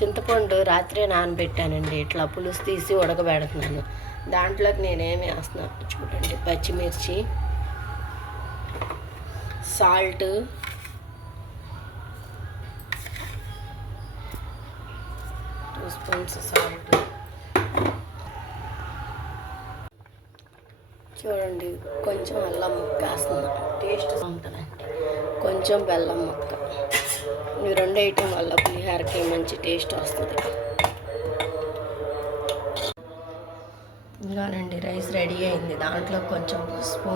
చింతపండు రాత్రే నానబెట్టానండి. ఇట్లా పులుసు తీసి ఉడకబెడుతున్నాను. దాంట్లోకి నేనేమి వేస్తున్నాను చూడండి. పచ్చిమిర్చి, సాల్ట్, టూ స్పూన్స్ సాల్ట్ చూడండి. కొంచెం అల్లం ముక్క వేస్తున్నాను, టేస్ట్ ఉంటుందండి. కొంచెం బెల్లం ముక్క. ఈ రెండు వేయటం వల్ల పులిహోరకి మంచి టేస్ట్ వస్తుంది. ఇంకానండి రైస్ రెడీ అయింది. దాంట్లో కొంచెం పసుపు,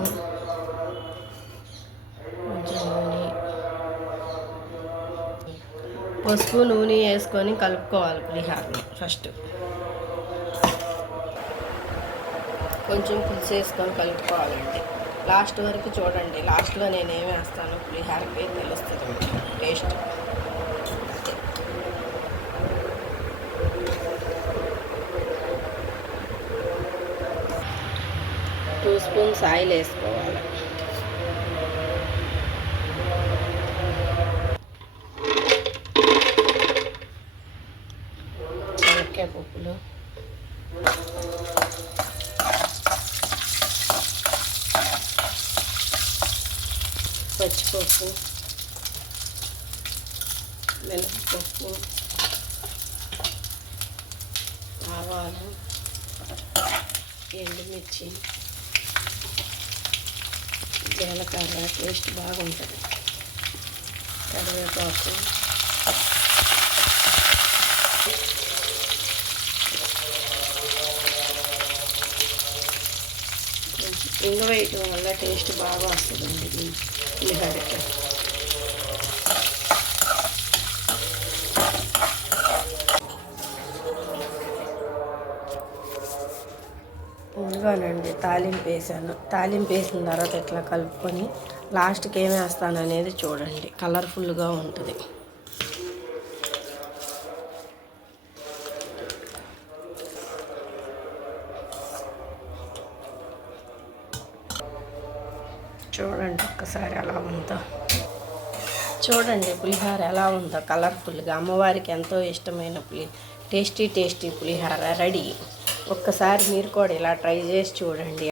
కొంచెం నూనె వేసుకొని కలుపుకోవాలి పులిహోరని. ఫస్ట్ కొంచెం పులుసు వేసుకొని కలుపుకోవాలండి. లాస్ట్ వరకు చూడండి. లాస్ట్లో నేనేమి వేస్తాను పులిహోరకి తెలుస్తుంది టేస్ట్. టూ స్పూన్స్ ఆయిల్ వేసుకోవాలి. శనక్కాయ పప్పులు, పచ్చిపప్పు, మినపప్పు, ఆవాలు, ఎండుమిర్చి, జీలకర్ర టేస్ట్ బాగుంటుంది, కరివేపాకు, ఇంగ వేయటం వల్ల టేస్ట్ బాగా వస్తుందండి పులిహోరకి. ఇంకానండి తాలింపు వేసాను. తాలింపు వేసిన తర్వాత ఇట్లా కలుపుకొని లాస్ట్కి ఏమి వేస్తాను అనేది చూడండి. కలర్ఫుల్గా ఉంటుంది. చూడండి ఒక్కసారి ఎలా ఉందో. చూడండి పులిహోర ఎలా ఉందో కలర్ఫుల్గా. అమ్మవారికి ఎంతో ఇష్టమైన టేస్టీ పులిహోర రెడీ. ఒక్కసారి మీరు కూడా ఇలా ట్రై చేసి చూడండి.